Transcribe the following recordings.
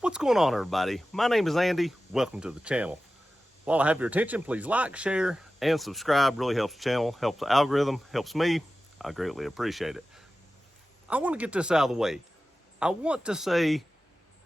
What's going on, everybody? My name is Andy. Welcome to the channel. While I have your attention, please like, share, and subscribe. Really helps the channel, helps the algorithm, helps me. I greatly appreciate it. I want to get this out of the way. I want to say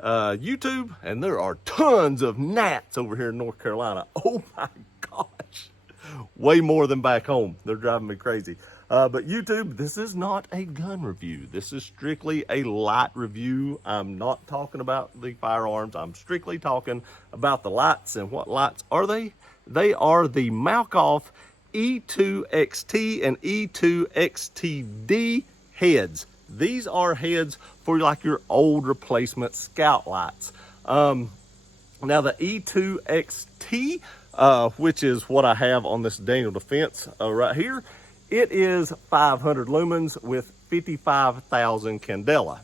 YouTube, and there are tons of gnats over here in North Carolina. Oh my gosh. Way more than back home. They're driving me crazy. But YouTube, this is not a gun review. This is strictly a light review. I'm not talking about the firearms. I'm strictly talking about the lights. And what lights are they? They are the Malkoff E2XT and E2XTD heads. These are heads for like your old replacement scout lights. Now the E2XT, which is what I have on this Daniel Defense right here, it is 500 lumens with 55,000 candela.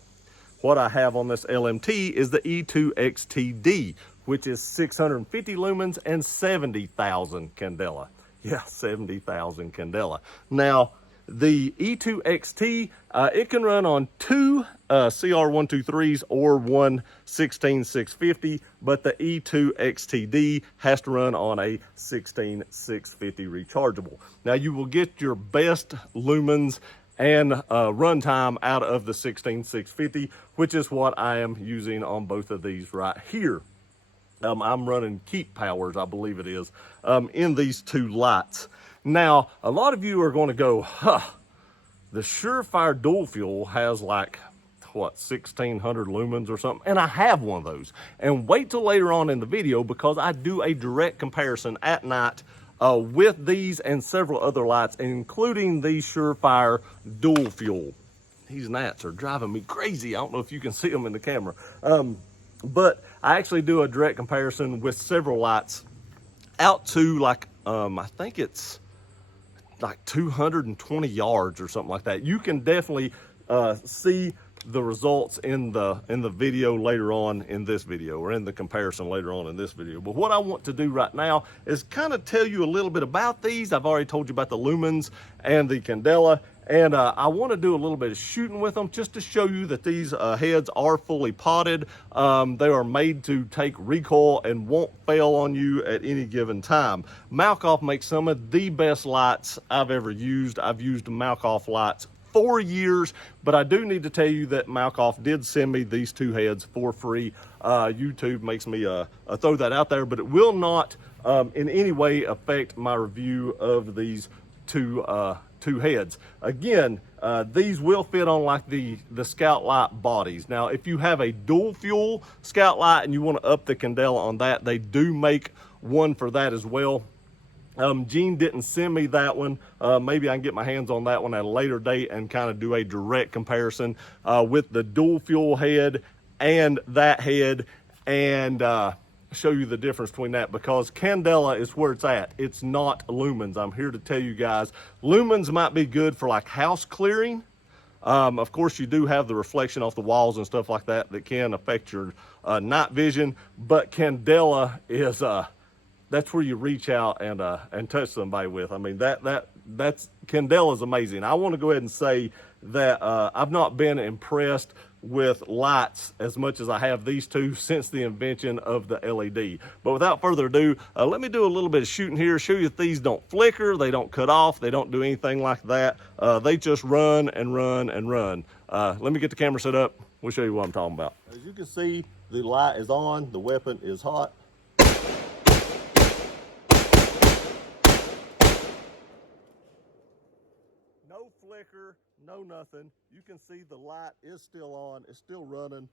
What I have on this LMT is the E2XTD, which is 650 lumens and 70,000 candela. Yeah, 70,000 candela. Now, the E2XT, it can run on two CR123s or one 16650, but the E2XTD has to run on a 16650 rechargeable. Now you will get your best lumens and runtime out of the 16650, which is what I am using on both of these right here. I'm running Keep Powers, I believe it is, in these two lights. Now, a lot of you are going to go, the Surefire dual fuel has like, what, 1,600 lumens or something? And I have one of those. And wait till later on in the video because I do a direct comparison at night with these and several other lights, including the Surefire dual fuel. These gnats are driving me crazy. I don't know if you can see them in the camera. But I actually do a direct comparison with several lights out to like, I think it's like 220 yards or something like that. You can definitely see the results in the video later on in this video, or in the comparison later on in this video. But what I want to do right now is kind of tell you a little bit about these. I've already told you about the lumens and the candela, and I want to do a little bit of shooting with them just to show you that these heads are fully potted. They are made to take recoil and won't fail on you at any given time. Malkoff makes some of the best lights I've ever used. I've used Malkoff lights 4 years, but I do need to tell you that Malkoff did send me these two heads for free. YouTube makes me throw that out there, but it will not in any way affect my review of these two heads. Again, these will fit on like the Scout Light bodies. Now, if you have a dual fuel Scout Light and you want to up the candela on that, they do make one for that as well. Gene didn't send me that one. Maybe I can get my hands on that one at a later date and kind of do a direct comparison with the dual fuel head and that head, and show you the difference between that, because candela is where it's at. It's not lumens. I'm here to tell you guys, lumens might be good for like house clearing. Of course, you do have the reflection off the walls and stuff like that that can affect your night vision, but candela is that's where you reach out and touch somebody with. I mean, that's candela is amazing. I want to go ahead and say that I've not been impressed with lights as much as I have these two since the invention of the LED. But without further ado, let me do a little bit of shooting here, show you that these don't flicker, they don't cut off, they don't do anything like that. They just run and run and run. Let me get the camera set up. We'll show you what I'm talking about. As you can see, the light is on, the weapon is hot. No flicker, no nothing. You can see the light is still on, it's still running.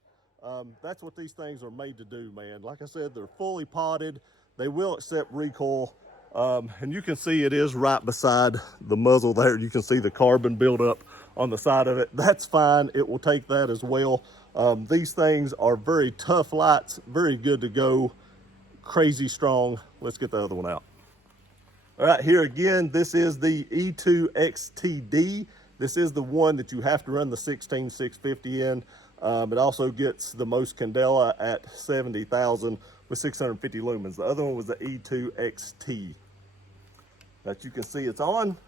That's what these things are made to do, man. Like I said, they're fully potted. They will accept recoil. And you can see it is right beside the muzzle there. You can see the carbon buildup on the side of it. That's fine, it will take that as well. These things are very tough lights, very good to go, crazy strong. Let's get the other one out. All right, here again, this is the E2XTD. This is the one that you have to run the 16650 in. It also gets the most candela at 70,000 with 650 lumens. The other one was the E2XT. That you can see it's on.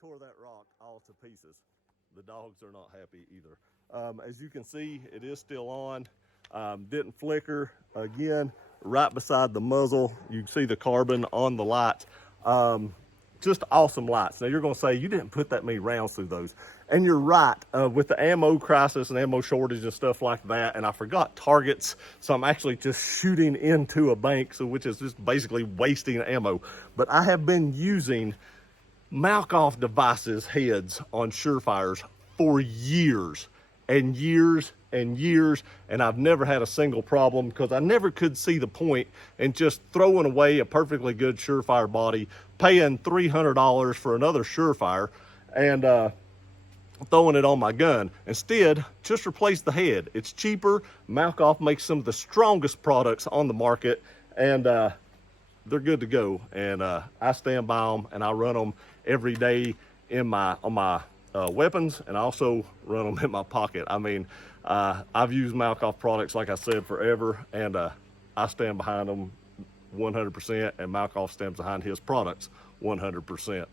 tore that rock all to pieces. The dogs are not happy either. As you can see, it is still on. Didn't flicker. Again, right beside the muzzle, you can see the carbon on the light. Just awesome lights. Now you're gonna say, you didn't put that many rounds through those. And you're right, with the ammo crisis and ammo shortage and stuff like that, and I forgot targets, so I'm actually just shooting into a bank, so which is just basically wasting ammo. But I have been using Malkoff devices heads on Surefires for years and years and years, and I've never had a single problem because I never could see the point in just throwing away a perfectly good Surefire body, paying $300 for another Surefire, and throwing it on my gun. Instead, just replace the head. It's cheaper. Malkoff makes some of the strongest products on the market, and they're good to go. And I stand by them, and I run them every day on my weapons, and I also run them in my pocket. I mean, I've used Malkoff products, like I said, forever, and I stand behind them 100%, and Malkoff stands behind his products 100%.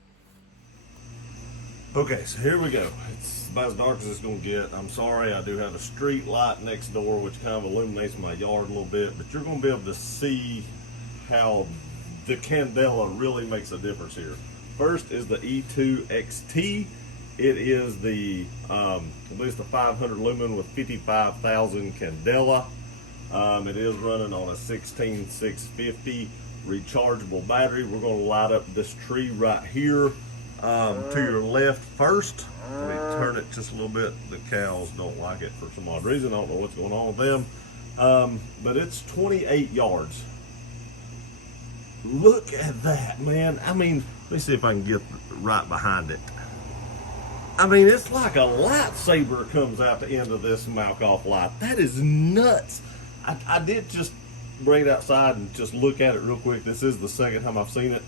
Okay, so here we go. It's about as dark as it's gonna get. I'm sorry, I do have a street light next door, which kind of illuminates my yard a little bit, but you're gonna be able to see how the candela really makes a difference here. First is the E2XT. It is the, at least the 500 lumen with 55,000 candela. It is running on a 16650 rechargeable battery. We're gonna light up this tree right here to your left first. Let me turn it just a little bit. The cows don't like it for some odd reason. I don't know what's going on with them. But it's 28 yards. Look at that, man. I mean, let me see if I can get right behind it. I mean, it's like a lightsaber comes out the end of this Malkoff light. That is nuts. I did just bring it outside and just look at it real quick. This is the second time I've seen it.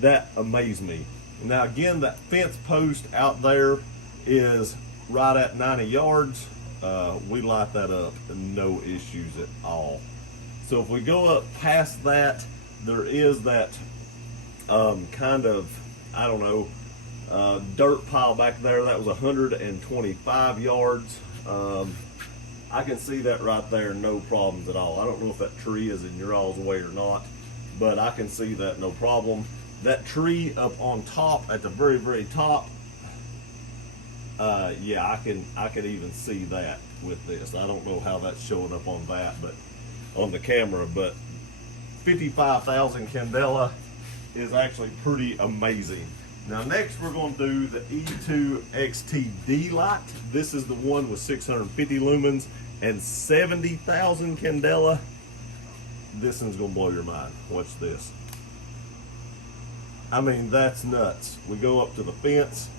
That amazed me. Now again, that fence post out there is right at 90 yards. We light that up, no issues at all. So if we go up past that, there is that kind of, I don't know, dirt pile back there. That was 125 yards. I can see that right there, no problems at all. I don't know if that tree is in your all's way or not, but I can see that no problem. That tree up on top, at the very, very top, yeah, I can even see that with this. I don't know how that's showing up on that, but on the camera, but 55,000 candela is actually pretty amazing. Now next we're going to do the E2XTD light. This is the one with 650 lumens and 70,000 candela. This one's going to blow your mind. Watch this. I mean, that's nuts. We go up to the fence.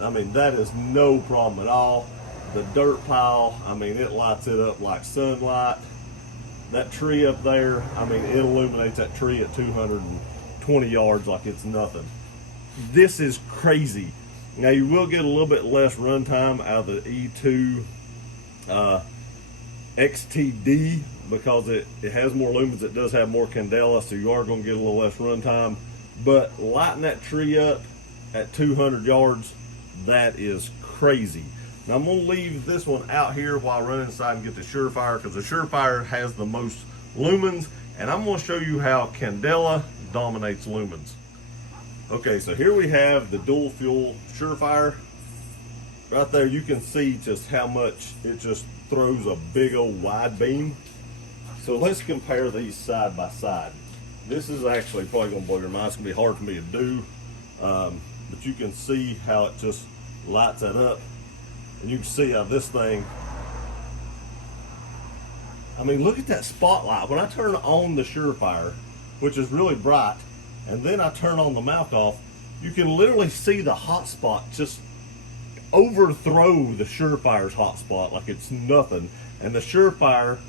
I mean, that is no problem at all. The dirt pile, I mean, it lights it up like sunlight. That tree up there, I mean, it illuminates that tree at 220 yards like it's nothing. This is crazy. Now you will get a little bit less runtime out of the E2XTD because it has more lumens, it does have more candela, so you are going to get a little less runtime. But lighting that tree up at 200 yards, that is crazy. Now I'm going to leave this one out here while I run inside and get the Surefire, because the Surefire has the most lumens, and I'm going to show you how candela dominates lumens. Okay, so here we have the dual fuel Surefire. Right there you can see just how much it just throws a big old wide beam. So let's compare these side by side. This is actually probably going to blow your mind. It's going to be hard for me to do, but you can see how it just lights that up, and you can see how this thing, I mean, look at that spotlight. When I turn on the Surefire, which is really bright, and then I turn on the Malkoff, you can literally see the hotspot just overthrow the Surefire's hotspot like it's nothing. And the Surefire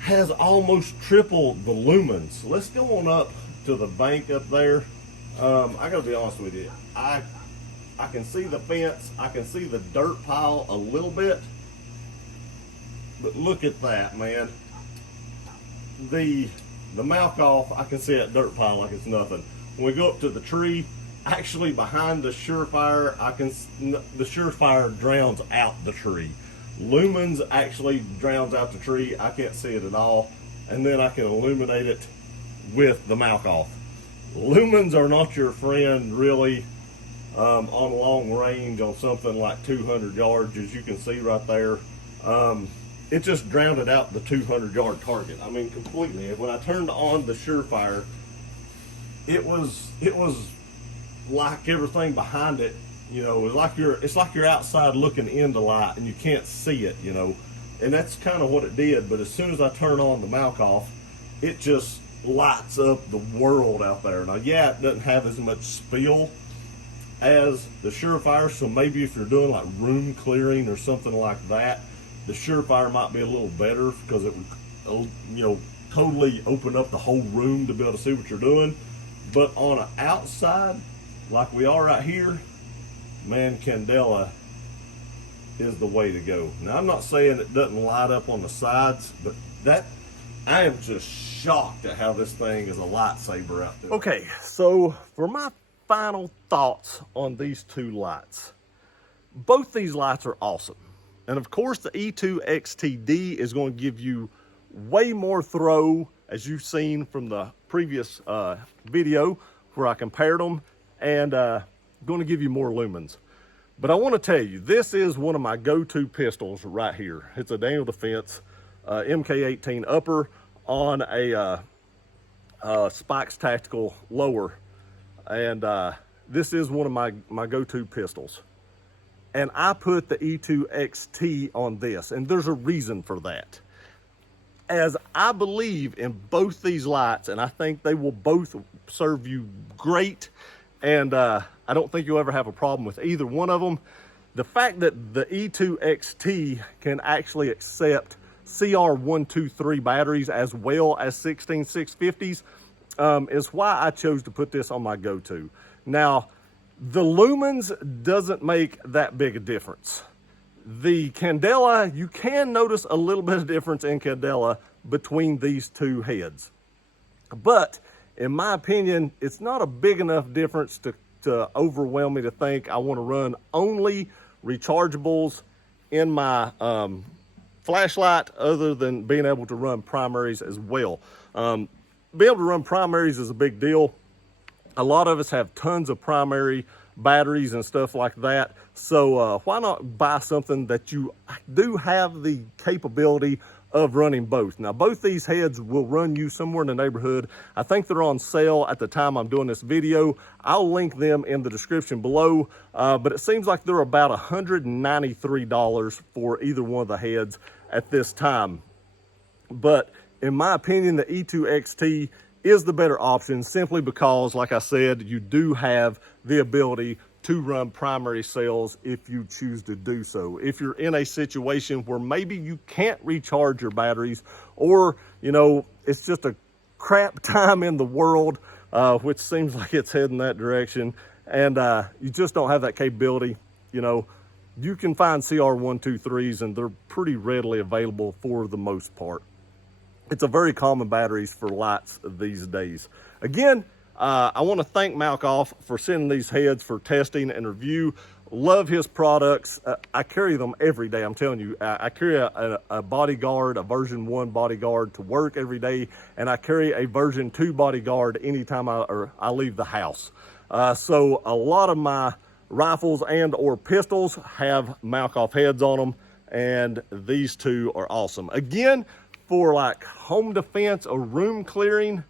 has almost triple the lumens. Let's go on up to the bank up there. I gotta be honest with you. I can see the fence. I can see the dirt pile a little bit. But look at that, man. The Malkoff, I can see that dirt pile like it's nothing. When we go up to the tree, actually behind the Surefire, the Surefire drowns out the tree. Lumens actually drowns out the tree. I can't see it at all. And then I can illuminate it with the Malkoff. Lumens are not your friend really on long range on something like 200 yards, as you can see right there. It just drowned out the 200-yard target. I mean, completely. And when I turned on the Surefire, it was like everything behind it, you know, it's like you're outside looking into light and you can't see it, you know. And that's kind of what it did. But as soon as I turn on the Malkoff, it just lights up the world out there. Now, yeah, it doesn't have as much spill as the Surefire, so maybe if you're doing like room clearing or something like that, the Surefire might be a little better because it would, you know, totally open up the whole room to be able to see what you're doing. But on an outside, like we are right here, man, Candela is the way to go. Now, I'm not saying it doesn't light up on the sides, but I am just shocked at how this thing is a lightsaber out there. Okay, so for my final thoughts on these two lights, both these lights are awesome. And of course, the E2XTD is going to give you way more throw, as you've seen from the previous video where I compared them, and going to give you more lumens. But I want to tell you, this is one of my go-to pistols right here. It's a Daniel Defense MK18 upper on a Spikes Tactical lower. And this is one of my go-to pistols. And I put the E2XT on this, and there's a reason for that. As I believe in both these lights, and I think they will both serve you great, and I don't think you'll ever have a problem with either one of them. The fact that the E2XT can actually accept CR123 batteries as well as 16650s is why I chose to put this on my go-to. Now, the lumens doesn't make that big a difference. The Candela, you can notice a little bit of difference in Candela between these two heads. But in my opinion, it's not a big enough difference to overwhelm me to think I want to run only rechargeables in my flashlight, other than being able to run primaries as well. Being able to run primaries is a big deal. A lot of us have tons of primary batteries and stuff like that. So why not buy something that you do have the capability of running both? Now, both these heads will run you somewhere in the neighborhood. I think they're on sale at the time I'm doing this video. I'll link them in the description below, but it seems like they're about $193 for either one of the heads at this time. But in my opinion, the E2XT is the better option, simply because, like I said, you do have the ability to run primary cells if you choose to do so. If you're in a situation where maybe you can't recharge your batteries, or, you know, it's just a crap time in the world, which seems like it's heading that direction, and you just don't have that capability, you know, you can find CR123s, and they're pretty readily available for the most part. It's a very common batteries for lights these days. Again, I want to thank Malkoff for sending these heads for testing and review. Love his products. I carry them every day. I'm telling you, I carry a Bodyguard, a version 1 Bodyguard to work every day, and I carry a version 2 Bodyguard anytime I leave the house. So a lot of my rifles and or pistols have Malkoff heads on them, and these two are awesome. Again, for like home defense or room clearing,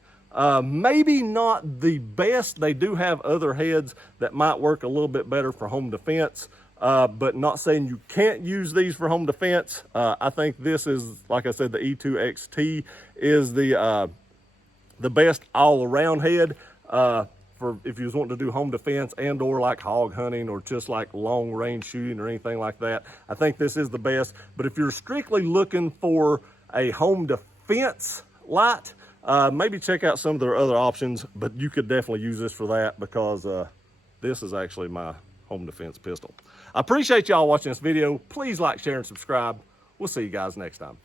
maybe not the best. They do have other heads that might work a little bit better for home defense, but not saying you can't use these for home defense. I think this is, like I said, the E2XT is the best all-around head for if you was wanting to do home defense and or like hog hunting or just like long range shooting or anything like that. I think this is the best. But if you're strictly looking for a home defense light, maybe check out some of their other options, but you could definitely use this for that, because this is actually my home defense pistol. I appreciate y'all watching this video. Please like, share, and subscribe. We'll see you guys next time.